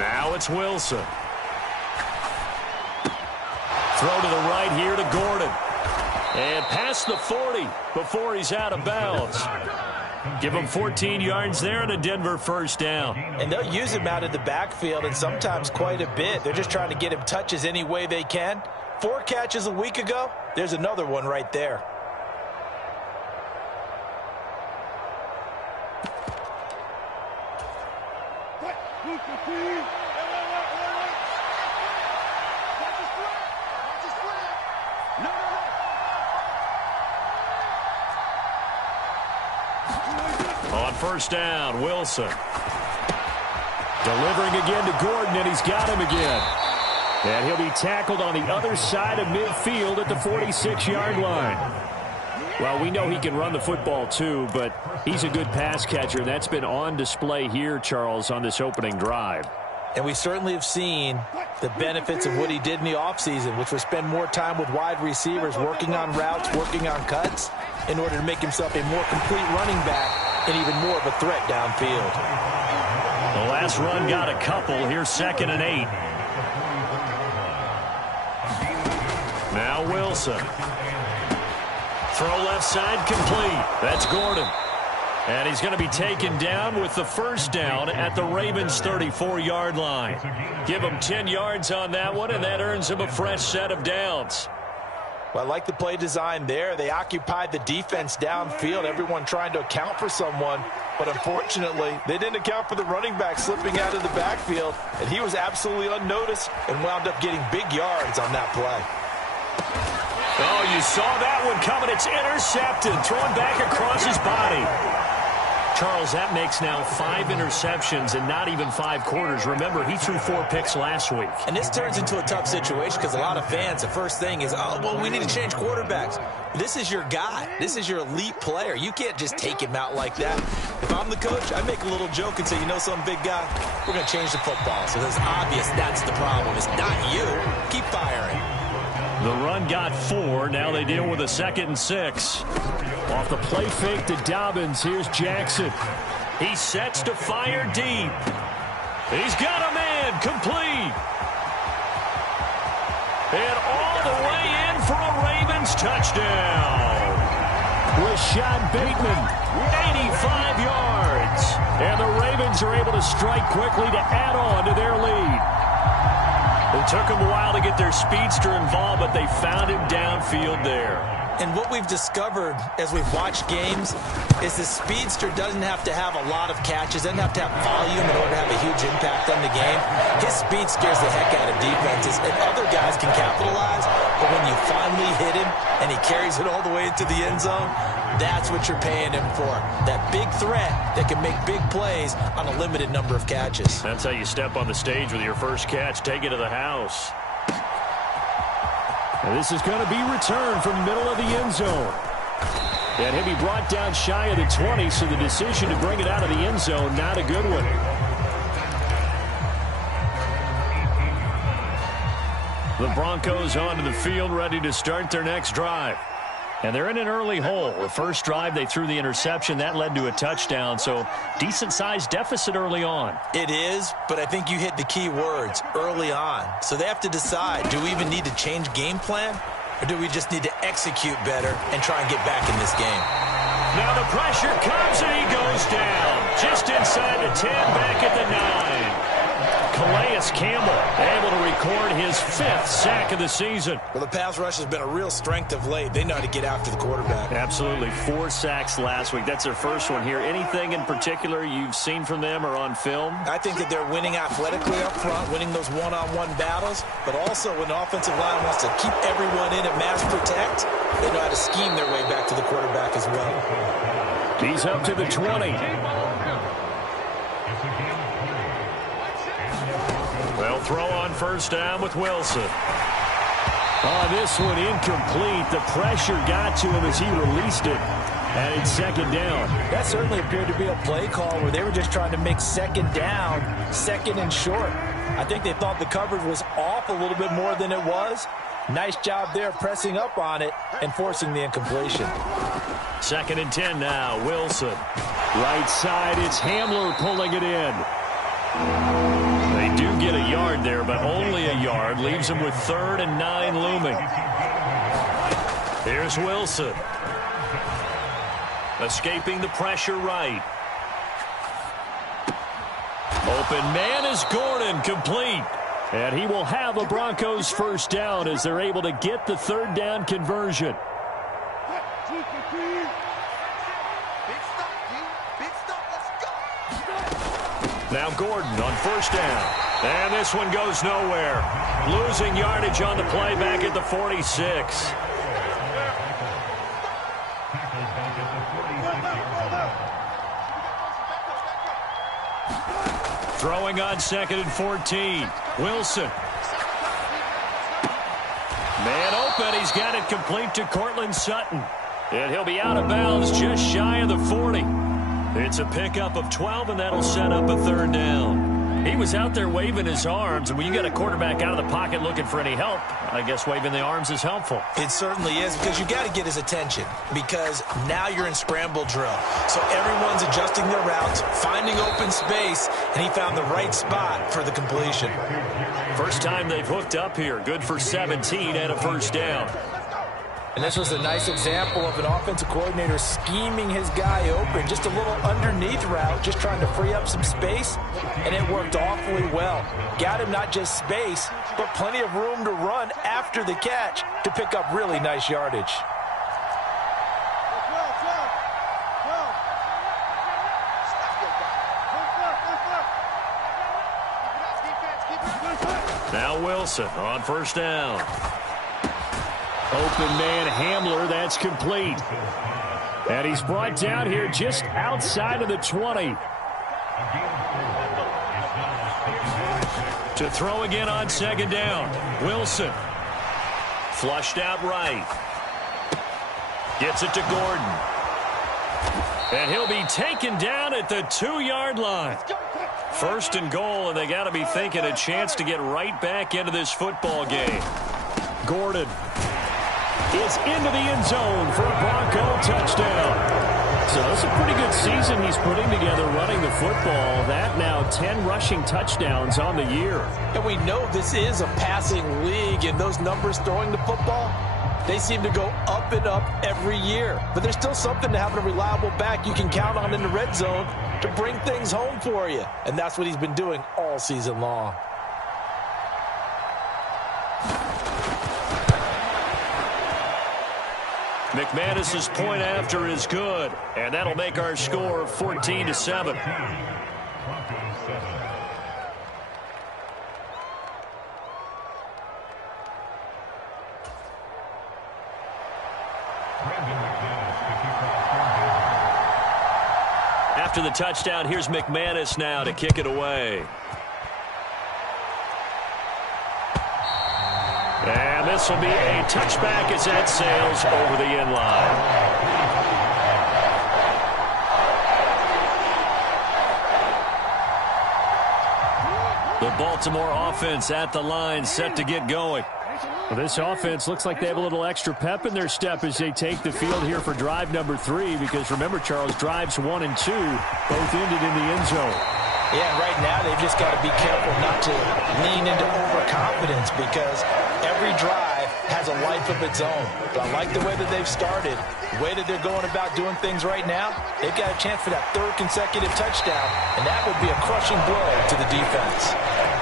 Now it's Wilson. Throw to the right here to Gordon. And past the 40 before he's out of bounds. Give him 14 yards there and a Denver first down. And they'll use him out of the backfield, and sometimes quite a bit. They're just trying to get him touches any way they can. 4 catches a week ago. There's another one right there. On first down, Wilson. Delivering again to Gordon, and he's got him again. And he'll be tackled on the other side of midfield at the 46-yard line. Well, we know he can run the football too, but he's a good pass catcher, and that's been on display here, Charles, on this opening drive. And we certainly have seen the benefits of what he did in the offseason, which was spend more time with wide receivers, working on routes, working on cuts, in order to make himself a more complete running back and even more of a threat downfield. The last run got a couple. Here's 2nd and 8. Now Wilson. Throw left side complete. That's Gordon. And he's going to be taken down with the first down at the Ravens' 34-yard line. Give him 10 yards on that one, and that earns him a fresh set of downs. Well, I like the play design there. They occupied the defense downfield, everyone trying to account for someone. But unfortunately, they didn't account for the running back slipping out of the backfield, and he was absolutely unnoticed and wound up getting big yards on that play. Oh, you saw that one coming. It's intercepted, thrown back across his body. Charles, that makes now 5 interceptions and not even 5 quarters. Remember, he threw 4 picks last week. And this turns into a tough situation because a lot of fans, the first thing is, oh, well, we need to change quarterbacks. This is your guy. This is your elite player. You can't just take him out like that. If I'm the coach, I make a little joke and say, you know some big guy, we're going to change the football. So it's obvious that's the problem. It's not you. Keep firing. The run got 4. Now they deal with a 2nd and 6. Off the play fake to Dobbins. Here's Jackson. He sets to fire deep. He's got a man complete. And all the way in for a Ravens touchdown. Rashad Bateman, 85 yards. And the Ravens are able to strike quickly to add on to their lead. It took them a while to get their speedster involved, but they found him downfield there. And what we've discovered as we've watched games is the speedster doesn't have to have a lot of catches, doesn't have to have volume in order to have a huge impact on the game. His speed scares the heck out of defenses, and other guys can capitalize. But when you finally hit him and he carries it all the way into the end zone, that's what you're paying him for. That big threat that can make big plays on a limited number of catches. That's how you step on the stage with your first catch. Take it to the house. And this is going to be returned from middle of the end zone. And he'll be brought down shy of the 20, so the decision to bring it out of the end zone, not a good one. The Broncos onto the field, ready to start their next drive. And they're in an early hole. The first drive, they threw the interception. That led to a touchdown, so decent-sized deficit early on. It is, but I think you hit the key words, early on. So they have to decide, do we even need to change game plan, or do we just need to execute better and try and get back in this game? Now the pressure comes, and he goes down. Just inside the 10, back at the 9. Calais Campbell able to record his 5th sack of the season. Well, the pass rush has been a real strength of late. They know how to get after the quarterback. Absolutely. 4 sacks last week. That's their first one here. Anything in particular you've seen from them or on film? I think that they're winning athletically up front, winning those one-on-one battles, but also when the offensive line wants to keep everyone in and mass protect, they know how to scheme their way back to the quarterback as well. He's up to the 20. They'll throw on first down with Wilson. This one incomplete. The pressure got to him as he released it. And it's 2nd down. That certainly appeared to be a play call where they were just trying to make 2nd down, 2nd and short. I think they thought the coverage was off a little bit more than it was. Nice job there pressing up on it and forcing the incompletion. 2nd and 10 now. Wilson. Right side, it's Hamler pulling it in. They do get a yard there, but only a yard. Leaves them with 3rd and 9 looming. Here's Wilson. Escaping the pressure right. Open man is Gordon, complete. And he will have a Broncos first down as they're able to get the 3rd down conversion. Now Gordon on first down. And this one goes nowhere. Losing yardage on the play back at the 46. Throwing on 2nd and 14. Wilson. Man open. He's got it complete to Cortland Sutton. And he'll be out of bounds just shy of the 40. It's a pickup of 12, and that'll set up a 3rd down. He was out there waving his arms, and when you got a quarterback out of the pocket looking for any help, I guess waving the arms is helpful. It certainly is, because you got to get his attention, because now you're in scramble drill. So everyone's adjusting their routes, finding open space, and he found the right spot for the completion. First time they've hooked up here. Good for 17 and a first down. And this was a nice example of an offensive coordinator scheming his guy open. Just a little underneath route, just trying to free up some space, and it worked awfully well. Got him not just space, but plenty of room to run after the catch to pick up really nice yardage. Now Wilson on first down. Open man Hamler, that's complete. And he's brought down here just outside of the 20. To throw again on 2nd down. Wilson. Flushed out right. Gets it to Gordon. And he'll be taken down at the 2-yard line. 1st and goal, and they got to be thinking a chance to get right back into this football game. Gordon is into the end zone for a Bronco touchdown. So it's a pretty good season he's putting together running the football. That now 10 rushing touchdowns on the year. And we know this is a passing league, and those numbers throwing the football, they seem to go up and up every year. But there's still something to having a reliable back you can count on in the red zone to bring things home for you. And that's what he's been doing all season long. McManus's point after is good, and that'll make our score 14-7. After the touchdown, here's McManus now to kick it away. And this will be a touchback as that sails over the end line. The Baltimore offense at the line, set to get going. Well, this offense looks like they have a little extra pep in their step as they take the field here for drive number 3, because remember, Charles, drives 1 and 2 both ended in the end zone. Yeah, right now they've just got to be careful not to lean into overconfidence, because every drive has a life of its own. But I like the way that they've started, the way that they're going about doing things right now. They've got a chance for that 3rd consecutive touchdown, and that would be a crushing blow to the defense.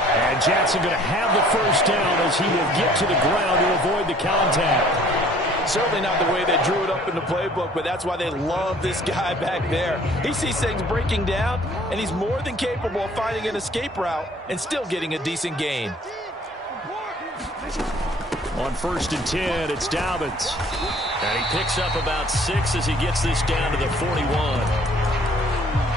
And Jackson going to have the first down as he will get to the ground to avoid the contact. Certainly not the way they drew it up in the playbook, but that's why they love this guy back there. He sees things breaking down, and he's more than capable of finding an escape route and still getting a decent gain. On 1st and 10, it's Dobbins. And he picks up about 6 as he gets this down to the 41.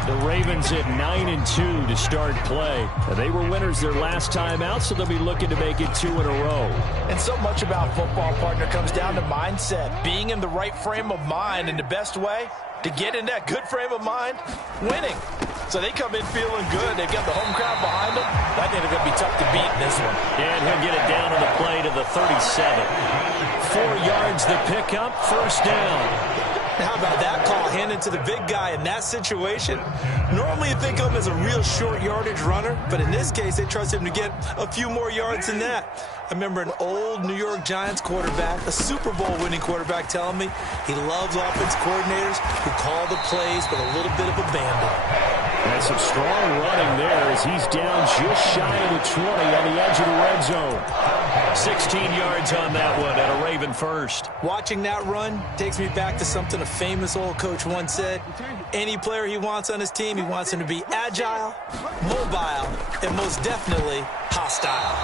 The Ravens at 9-2 to start play. They were winners their last time out, so they'll be looking to make it 2 in a row. And so much about football, partner, comes down to mindset. Being in the right frame of mind, and the best way to get in that good frame of mind, winning. So they come in feeling good. They've got the home crowd behind them. I think they're going to be tough to beat in this one. And he'll get it down on the play to the 37. 4 yards the pickup, first down. How about that call handed to the big guy in that situation? Normally you think of him as a real short yardage runner, but in this case they trust him to get a few more yards than that. I remember an old New York Giants quarterback, a Super Bowl winning quarterback, telling me he loves offense coordinators who call the plays with a little bit of abandon. And some strong running there as he's down just shy of the 20 on the edge of the red zone. 16 yards on that one and a Raven first. Watching that run takes me back to something a famous old coach once said. Any player he wants on his team, he wants him to be agile, mobile, and most definitely hostile.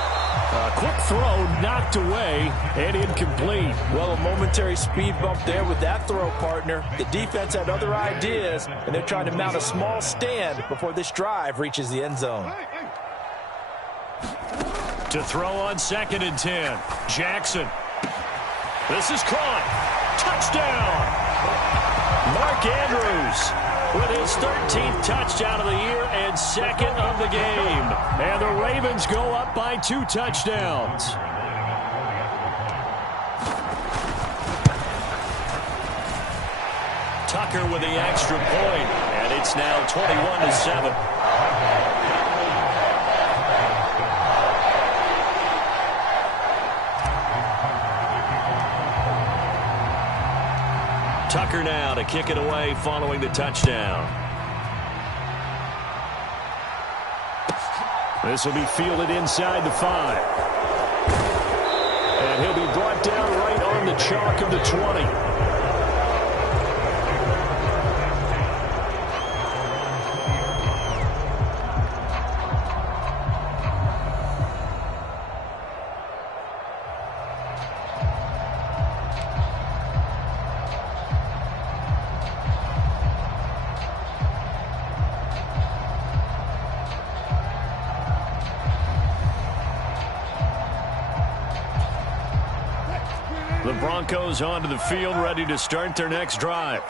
A quick throw knocked away and incomplete. Well, a momentary speed bump there with that throw, partner. The defense had other ideas, and they're trying to mount a small stand before this drive reaches the end zone. To throw on 2nd and 10. Jackson. This is caught. Touchdown. Mark Andrews with his 13th touchdown of the year and 2nd of the game. And the Ravens go up by 2 touchdowns. Tucker with the extra point, and it's now 21-7. Tucker now to kick it away following the touchdown. This will be fielded inside the 5. And he'll be brought down right on the chalk of the 20. The Broncos onto the field, ready to start their next drive.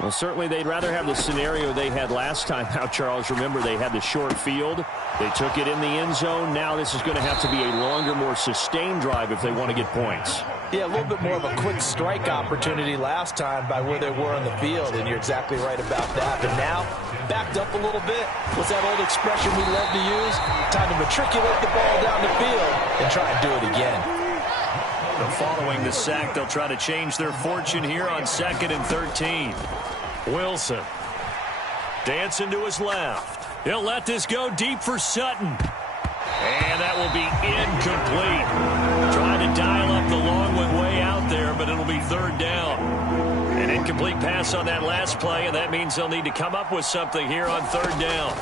Well, certainly they'd rather have the scenario they had last time out, Charles. Remember, they had the short field. They took it in the end zone. Now this is going to have to be a longer, more sustained drive if they want to get points. Yeah, a little bit more of a quick strike opportunity last time by where they were on the field, and you're exactly right about that. But now, backed up a little bit. What's that old expression we love to use? Time to matriculate the ball down the field and try and do it again. Following the sack, they'll try to change their fortune here on 2nd and 13. Wilson. Dancing to his left. He'll let this go deep for Sutton. And that will be incomplete. Trying to dial up the long one way out there, but it'll be 3rd down. An incomplete pass on that last play, and that means they'll need to come up with something here on 3rd down.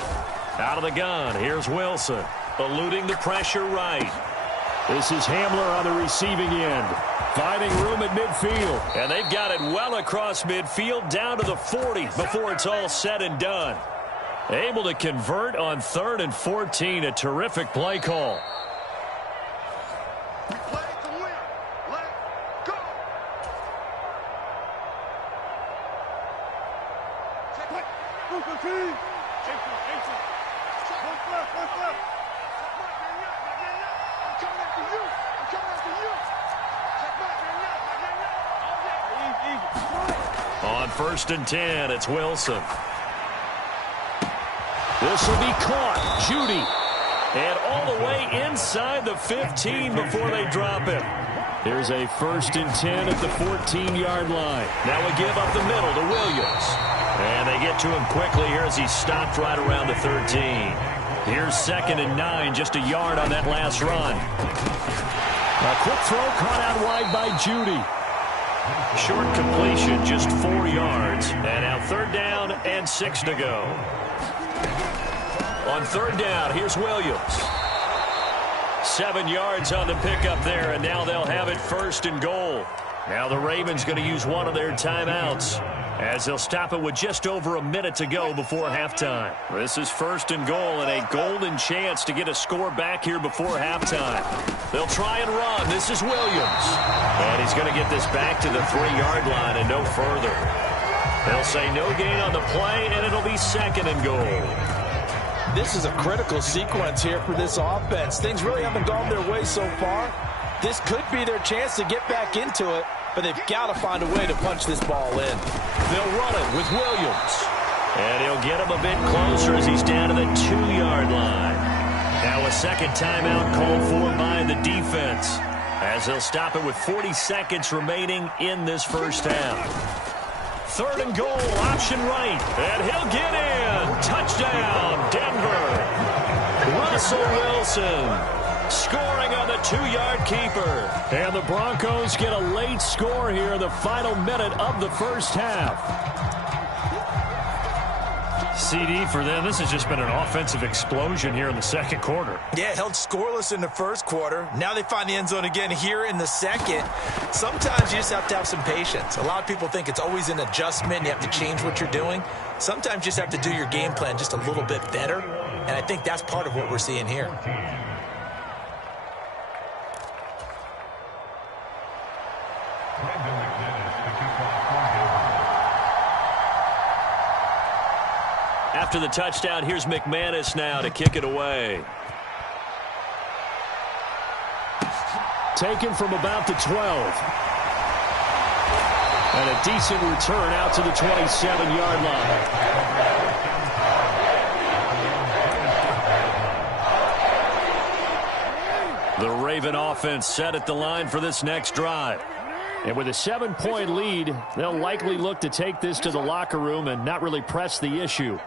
Out of the gun, here's Wilson. Eluding the pressure right. This is Hamler on the receiving end. Finding room at midfield. And they've got it well across midfield down to the 40 before it's all said and done. Able to convert on 3rd and 14. A terrific play call. On 1st and 10, it's Wilson. This will be caught. Judy. And all the way inside the 15 before they drop him. Here's a 1st and 10 at the 14-yard line. Now we give up the middle to Williams. And they get to him quickly here as he stopped right around the 13. Here's 2nd and 9, just a yard on that last run. A quick throw caught out wide by Judy. Short completion, just 4 yards. And now 3rd down and 6 to go. On 3rd down, here's Williams. 7 yards on the pickup there, and now they'll have it 1st and goal. Now the Ravens going to use one of their timeouts as they'll stop it with just over a minute to go before halftime. This is 1st and goal and a golden chance to get a score back here before halftime. They'll try and run. This is Williams. And he's going to get this back to the 3-yard line and no further. They'll say no gain on the play, and it'll be 2nd and goal. This is a critical sequence here for this offense. Things really haven't gone their way so far. This could be their chance to get back into it. but they've got to find a way to punch this ball in. They'll run it with Williams. And he'll get him a bit closer as he's down to the 2-yard line. Now a second timeout called for by the defense, as they'll stop it with 40 seconds remaining in this first half. 3rd and goal, option right, and he'll get in. Touchdown, Denver. Russell Wilson scoring on the 2-yard keeper. And the Broncos get a late score here in the final minute of the first half. CD for them, this has just been an offensive explosion here in the second quarter. Yeah, held scoreless in the first quarter. Now they find the end zone again here in the second. Sometimes you just have to have some patience. A lot of people think it's always an adjustment. You have to change what you're doing. Sometimes you just have to do your game plan just a little bit better. And I think that's part of what we're seeing here. After the touchdown, here's McManus now to kick it away. Taken from about the 12. And a decent return out to the 27-yard line. The Raven offense set at the line for this next drive. And with a 7-point lead, they'll likely look to take this to the locker room and not really press the issue.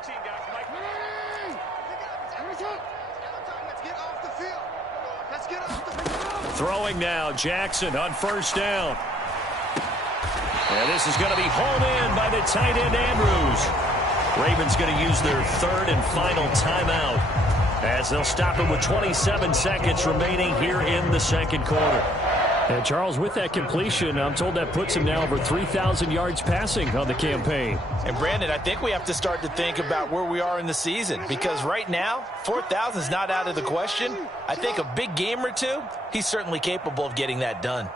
Throwing now, Jackson on first down. And this is going to be hauled in by the tight end, Andrews. Ravens going to use their 3rd and final timeout, as they'll stop it with 27 seconds remaining here in the second quarter. And Charles, with that completion, I'm told that puts him now over 3,000 yards passing on the campaign. And Brandon, I think we have to start to think about where we are in the season, because right now, 4,000 is not out of the question. I think a big game or two, he's certainly capable of getting that done.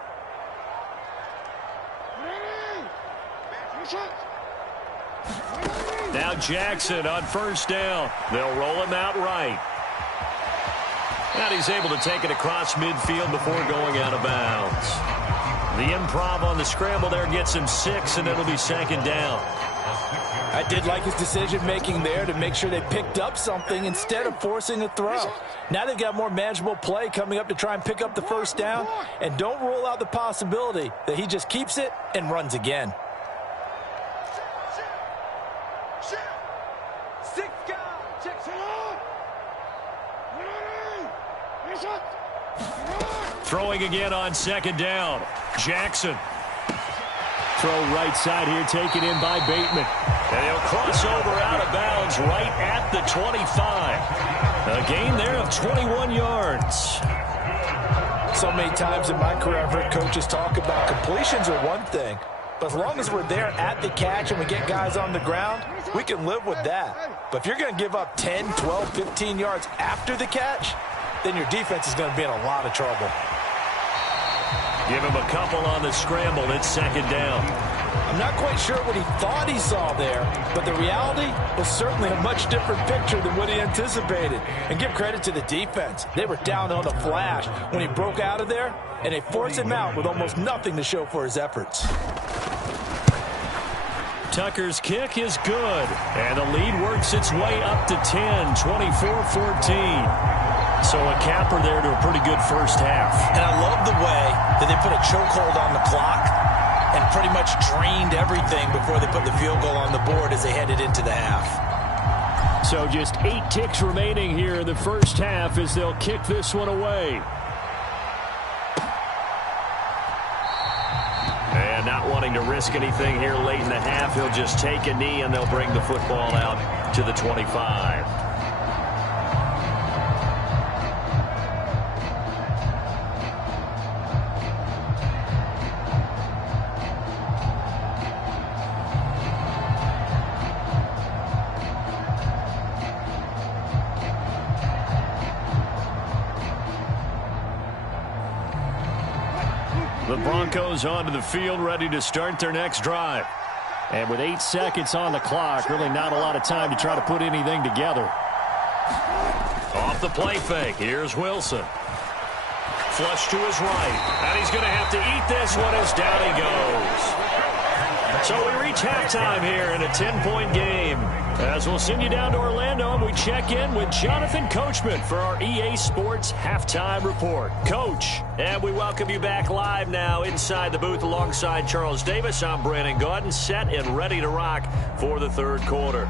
Now Jackson on first down. They'll roll him out right. And he's able to take it across midfield before going out of bounds. The improv on the scramble there gets him 6, and it'll be second down. I did like his decision-making there to make sure they picked up something instead of forcing a throw. Now they've got more manageable play coming up to try and pick up the first down, and don't rule out the possibility that he just keeps it and runs again. Throwing again on second down. Jackson. Throw right side here, taken in by Bateman. And he'll cross over out of bounds right at the 25. A gain there of 21 yards. So many times in my career, I've heard coaches talk about completions are one thing, but as long as we're there at the catch and we get guys on the ground, we can live with that. But if you're going to give up 10, 12, 15 yards after the catch, then your defense is going to be in a lot of trouble. Give him a couple on the scramble. It's second down. I'm not quite sure what he thought he saw there, but the reality was certainly a much different picture than what he anticipated. And give credit to the defense. They were down on the flash when he broke out of there, and they forced him out with almost nothing to show for his efforts. Tucker's kick is good, and the lead works its way up to 10, 24-14. So a capper there to a pretty good first half. And I love the way that they put a chokehold on the clock and pretty much drained everything before they put the field goal on the board as they headed into the half. So just 8 ticks remaining here in the first half as they'll kick this one away. And not wanting to risk anything here late in the half, he'll just take a knee and they'll bring the football out to the 25. The Broncos onto the field, ready to start their next drive. And with 8 seconds on the clock, really not a lot of time to try to put anything together. Off the play fake, here's Wilson. Flush to his right. And he's going to have to eat this one as down he goes. So we reach halftime here in a 10-point game. As we'll send you down to Orlando, and we check in with Jonathan Coachman for our EA Sports Halftime Report. Coach, and we welcome you back live now inside the booth alongside Charles Davis. I'm Brandon Gordon, set and ready to rock for the third quarter.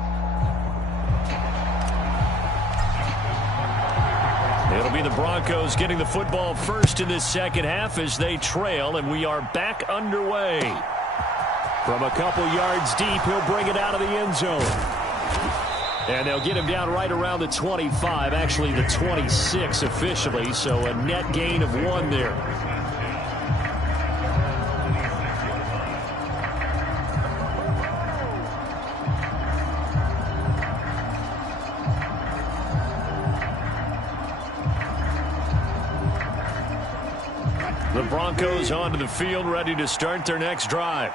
It'll be the Broncos getting the football first in this second half as they trail, and we are back underway. From a couple yards deep, he'll bring it out of the end zone. And they'll get him down right around the 25, actually the 26 officially, so a net gain of 1 there. The Broncos onto the field, ready to start their next drive.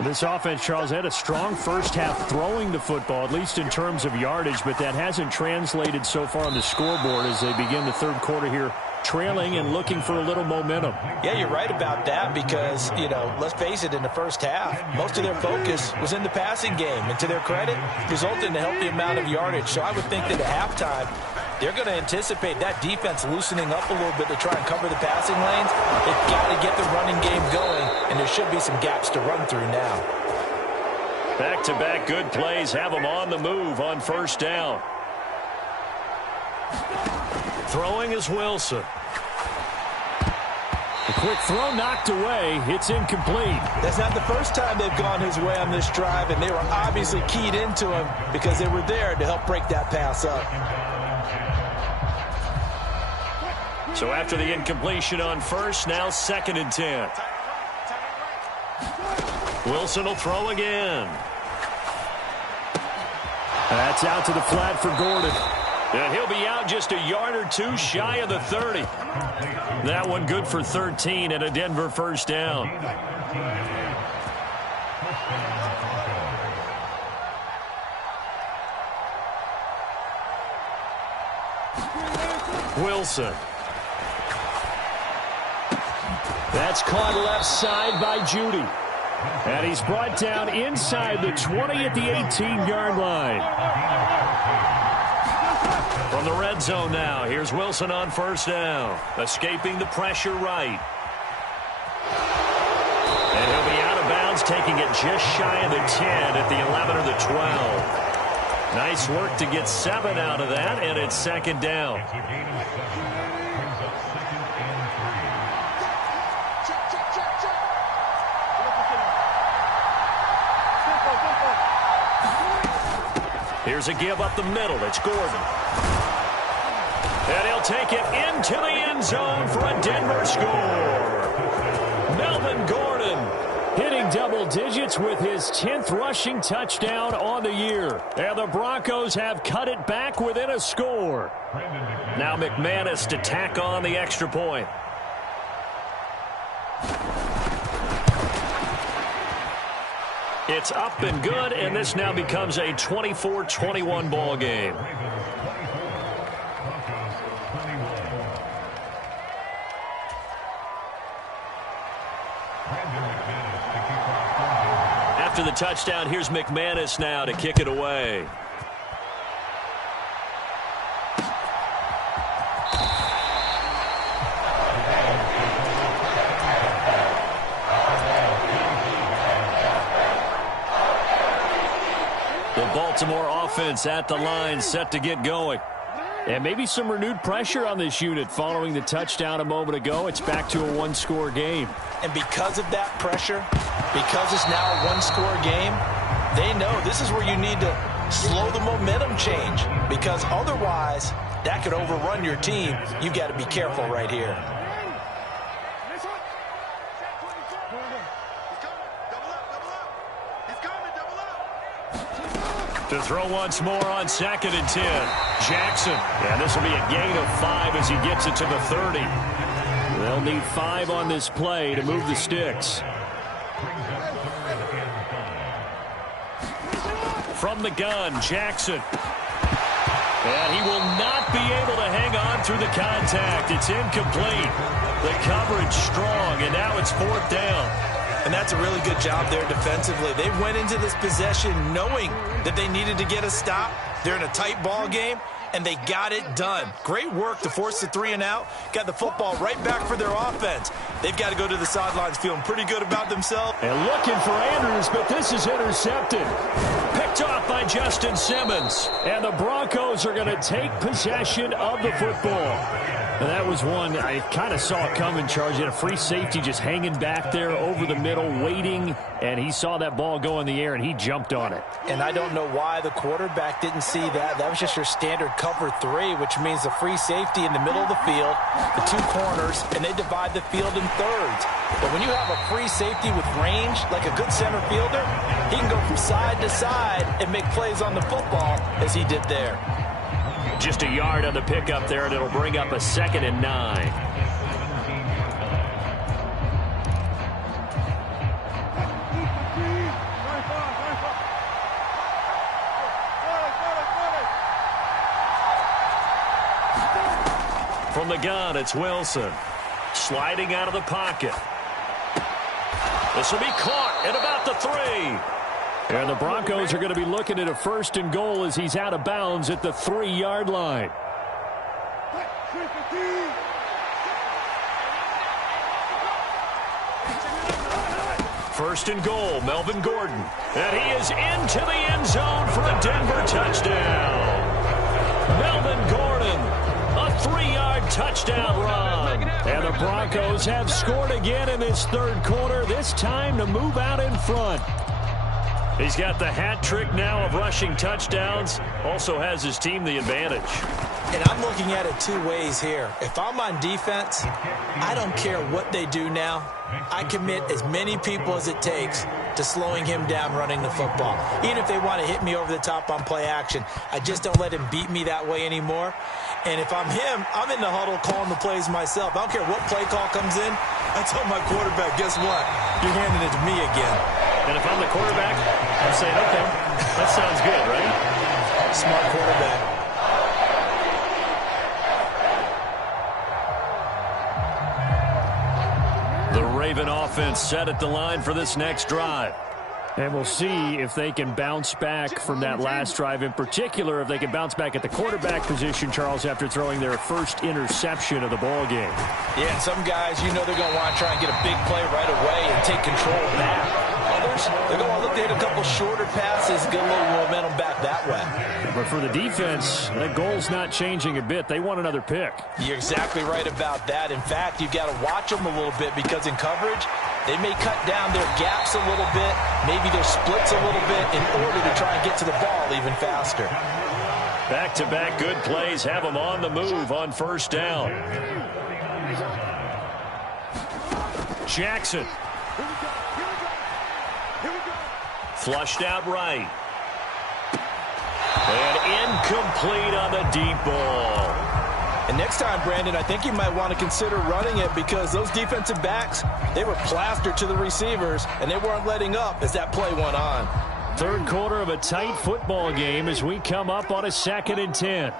This offense, Charles, had a strong first half throwing the football, at least in terms of yardage, but that hasn't translated so far on the scoreboard as they begin the third quarter here, trailing and looking for a little momentum. Yeah, you're right about that because, let's face it, in the first half, most of their focus was in the passing game. And to their credit, resulted in a healthy amount of yardage. So I would think that at halftime, they're going to anticipate that defense loosening up a little bit to try and cover the passing lanes. They've got to get the running game going, and there should be some gaps to run through now. Back-to-back good plays have them on the move on first down. Throwing is Wilson. A quick throw knocked away. It's incomplete. That's not the first time they've gone his way on this drive, and they were obviously keyed into him because they were there to help break that pass up. So after the incompletion on first, now 2nd and 10. Wilson will throw again. That's out to the flat for Gordon. And he'll be out just a yard or 2 shy of the 30. That one good for 13 and a Denver first down. Wilson. That's caught left side by Judy. And he's brought down inside the 20 at the 18-yard line. From the red zone now, here's Wilson on first down. Escaping the pressure right. And he'll be out of bounds, taking it just shy of the 10 at the 11 or the 12. Nice work to get 7 out of that, and it's 2nd down. Here's a give up the middle. It's Gordon. And he'll take it into the end zone for a Denver score. Melvin Gordon hitting double digits with his 10th rushing touchdown on the year. And the Broncos have cut it back within a score. Now McManus to tack on the extra point. It's up and good, and this now becomes a 24-21 ball game. After the touchdown, here's McManus now to kick it away. Baltimore offense at the line, set to get going. And maybe some renewed pressure on this unit following the touchdown a moment ago. It's back to a 1-score game. And because of that pressure, because it's now a 1-score game, they know this is where you need to slow the momentum change. Because otherwise, that could overrun your team. You've got to be careful right here. To throw once more on 2nd and 10. Jackson. And this will be a gain of 5 as he gets it to the 30. They'll need 5 on this play to move the sticks. From the gun, Jackson. And he will not be able to hang on through the contact. It's incomplete. The coverage strong, and now it's 4th down. And that's a really good job there defensively. They went into this possession knowing that they needed to get a stop. They're in a tight ball game, and they got it done. Great work to force the 3 and out. Got the football right back for their offense. They've got to go to the sidelines feeling pretty good about themselves. And looking for Andrews, but this is intercepted. Picked off by Justin Simmons. And the Broncos are going to take possession of the football. And that was one I kind of saw coming, Charles. You had a free safety just hanging back there over the middle, waiting, and he saw that ball go in the air, and he jumped on it. And I don't know why the quarterback didn't see that. That was just your standard cover 3, which means the free safety in the middle of the field, the 2 corners, and they divide the field in thirds. But when you have a free safety with range, like a good center fielder, he can go from side to side and make plays on the football as he did there. Just a yard on the pickup there, and it'll bring up a 2nd and 9. From the gun, it's Wilson. Sliding out of the pocket. This will be caught at about the 3. And the Broncos are going to be looking at a 1st and goal as he's out of bounds at the 3-yard line. First and goal, Melvin Gordon. And he is into the end zone for a Denver touchdown. Melvin Gordon, a 3-yard touchdown run. And the Broncos have scored again in this 3rd quarter, this time to move out in front. He's got the hat trick now of rushing touchdowns. Also has his team the advantage. And I'm looking at it 2 ways here. If I'm on defense, I don't care what they do now. I commit as many people as it takes to slowing him down running the football. Even if they want to hit me over the top on play action, I just don't let him beat me that way anymore. And if I'm him, I'm in the huddle calling the plays myself. I don't care what play call comes in. I tell my quarterback, guess what? You're handing it to me again. And if I'm the quarterback, I'm saying, okay, that sounds good, right? Smart quarterback. The Raven offense set at the line for this next drive. And we'll see if they can bounce back from that last drive. In particular, if they can bounce back at the quarterback position, Charles, after throwing their first interception of the ball game. Yeah, and some guys, you know they're going to want to try and get a big play right away and take control of that. Others, they're going to look to hit a couple shorter passes, get a little momentum back that way. But for the defense, that goal's not changing a bit. They want another pick. You're exactly right about that. In fact, you've got to watch them a little bit because in coverage, they may cut down their gaps a little bit, maybe their splits a little bit in order to try and get to the ball even faster. Back-to-back good plays have them on the move on 1st down. Jackson. Flushed out right. And incomplete on the deep ball. And next time, Brandon, I think you might want to consider running it because those defensive backs, they were plastered to the receivers, and they weren't letting up as that play went on. 3rd quarter of a tight football game as we come up on a 2nd and 10.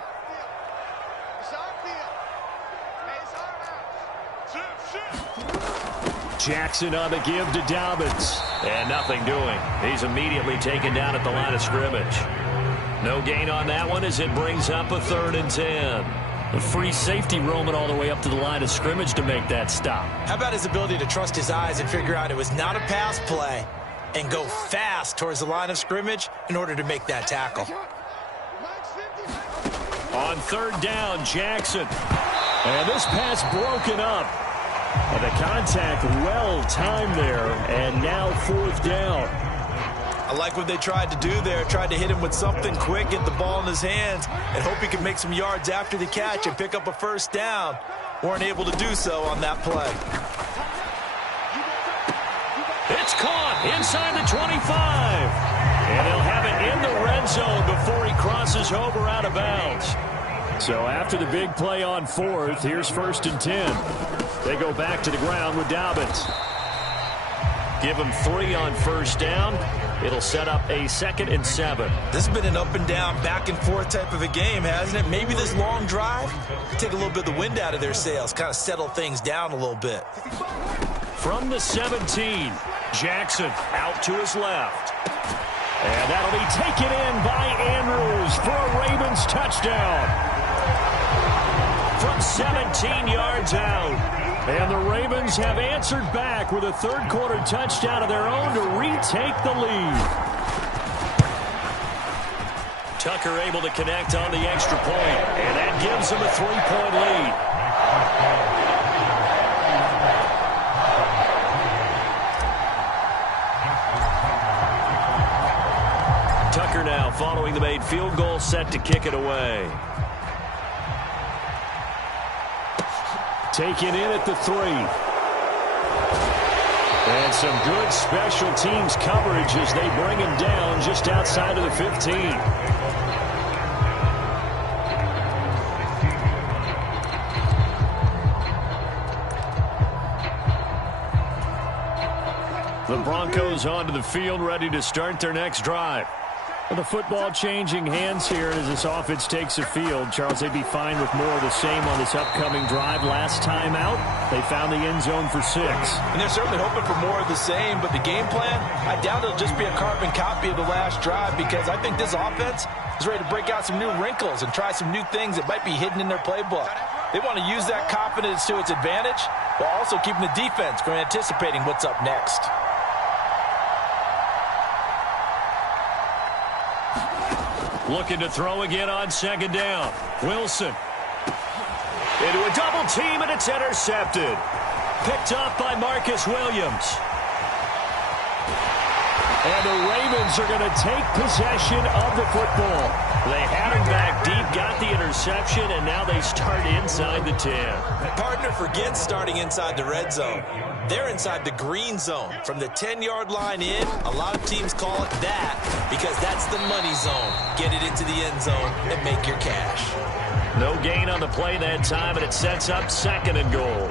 Jackson on the give to Dobbins. And nothing doing. He's immediately taken down at the line of scrimmage. No gain on that one as it brings up a 3rd and 10. The free safety roaming all the way up to the line of scrimmage to make that stop. How about his ability to trust his eyes and figure out it was not a pass play and go fast towards the line of scrimmage in order to make that tackle. On 3rd down, Jackson. And this pass broken up. And the contact well timed there, and now 4th down. I like what they tried to do there, tried to hit him with something quick, get the ball in his hands, and hope he could make some yards after the catch and pick up a 1st down. Weren't able to do so on that play. It's caught inside the 25. And they'll have it in the red zone before he crosses over out of bounds. So after the big play on 4th, here's 1st and 10. They go back to the ground with Dobbins. Give him 3 on 1st down. It'll set up a 2nd and 7. This has been an up and down, back and forth type of a game, hasn't it? Maybe this long drive take a little bit of the wind out of their sails, kind of settle things down a little bit. From the 17, Jackson out to his left. And that'll be taken in by Andrews for a Ravens touchdown. From 17 yards out. And the Ravens have answered back with a third-quarter touchdown of their own to retake the lead. Tucker able to connect on the extra point, and that gives them a 3-point lead. Tucker now following the made field goal, set to kick it away. Taken in at the 3. And some good special teams coverage as they bring him down just outside of the 15. The Broncos onto the field, ready to start their next drive. Well, the football changing hands here as this offense takes the field. Charles, they'd be fine with more of the same on this upcoming drive. Last time out, they found the end zone for 6. And they're certainly hoping for more of the same, but the game plan, I doubt it'll just be a carbon copy of the last drive, because I think this offense is ready to break out some new wrinkles and try some new things that might be hidden in their playbook. They want to use that confidence to its advantage while also keeping the defense from anticipating what's up next. Looking to throw again on 2nd down. Wilson. Into a double team, and it's intercepted. Picked up by Marcus Williams. And the Ravens are going to take possession of the football. They had him back deep, got the interception, and now they start inside the 10. Partner forgets starting inside the red zone. They're inside the green zone. From the 10-yard line in, a lot of teams call it that because that's the money zone. Get it into the end zone and make your cash. No gain on the play that time, and it sets up 2nd and goal.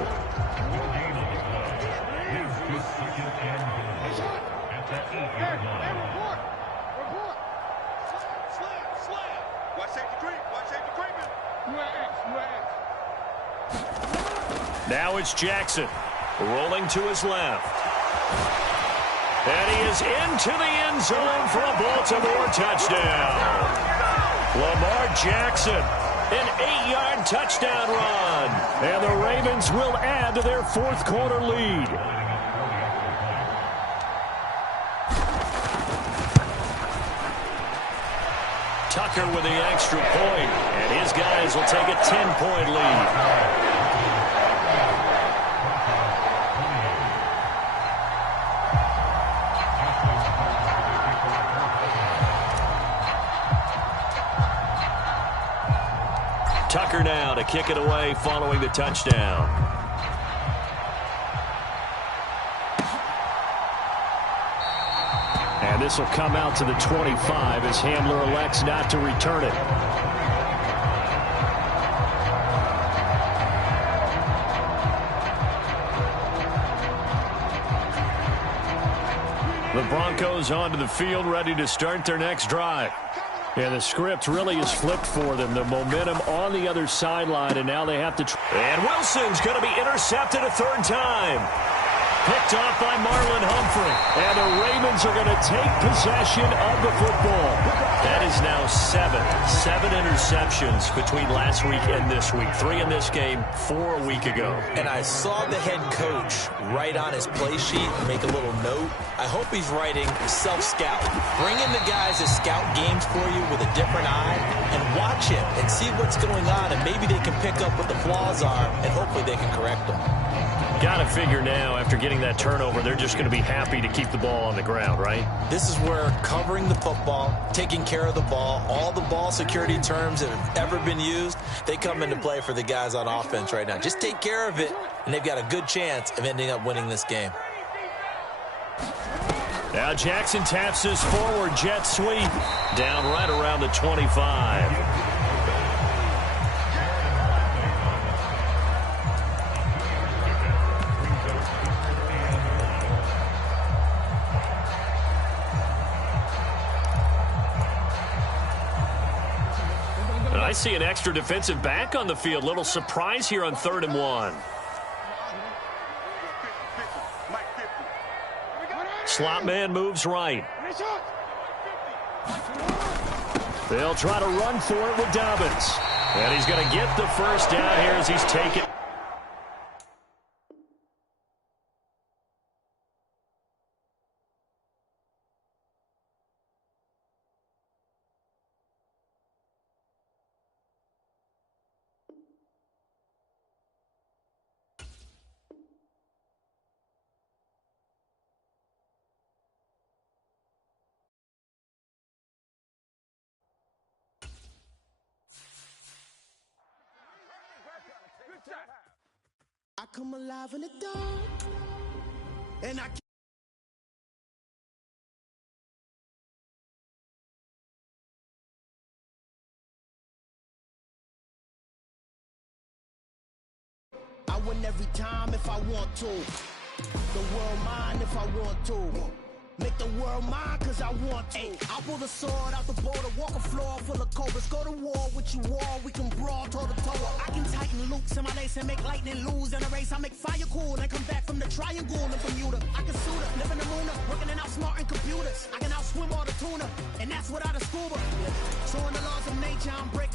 Now it's Jackson. Rolling to his left. And he is into the end zone for a Baltimore touchdown. Lamar Jackson, an 8-yard touchdown run. And the Ravens will add to their 4th-quarter lead. Tucker with the extra point, and his guys will take a 10-point lead. Tucker now to kick it away following the touchdown. And this will come out to the 25 as Hamler elects not to return it. The Broncos onto the field, ready to start their next drive. Yeah, the script really is flipped for them. The momentum on the other sideline, and now they have to... And Wilson's going to be intercepted a 3rd time. Picked off by Marlon Humphrey. And the Ravens are going to take possession of the football. That is now 7 interceptions between last week and this week. 3 in this game, 4 a week ago. And I saw the head coach write on his play sheet, make a little note. I hope he's writing self-scout. Bring in the guys that scout games for you with a different eye and watch him and see what's going on, and maybe they can pick up what the flaws are, and hopefully they can correct them. Got to figure now, after getting that turnover, they're just going to be happy to keep the ball on the ground, right? This is where covering the football, taking care of the ball, all the ball security terms that have ever been used, they come into play for the guys on offense right now. Just take care of it, and they've got a good chance of ending up winning this game. Now Jackson taps his forward jet sweep down right around the 25. see an extra defensive back on the field. Little surprise here on 3rd and 1. Slot man moves right. They'll try to run for it with Dobbins. And he's going to get the first down here as he's taken. I come alive in the dark, and I win every time if I want to. The world mine if I want to. Make the world mine cause I want to. I pull the sword out the border, walk a floor full of cobras. Go to war with you all, we can brawl toe to toe. I can tighten loops in my lace and make lightning lose in a race. I make fire cool and come back from the triangle in Bermuda. I can suit up, live in the moon, working and outsmarting computers. I can outswim all the tuna, and that's without a scuba. So in the laws of nature, I'm brave.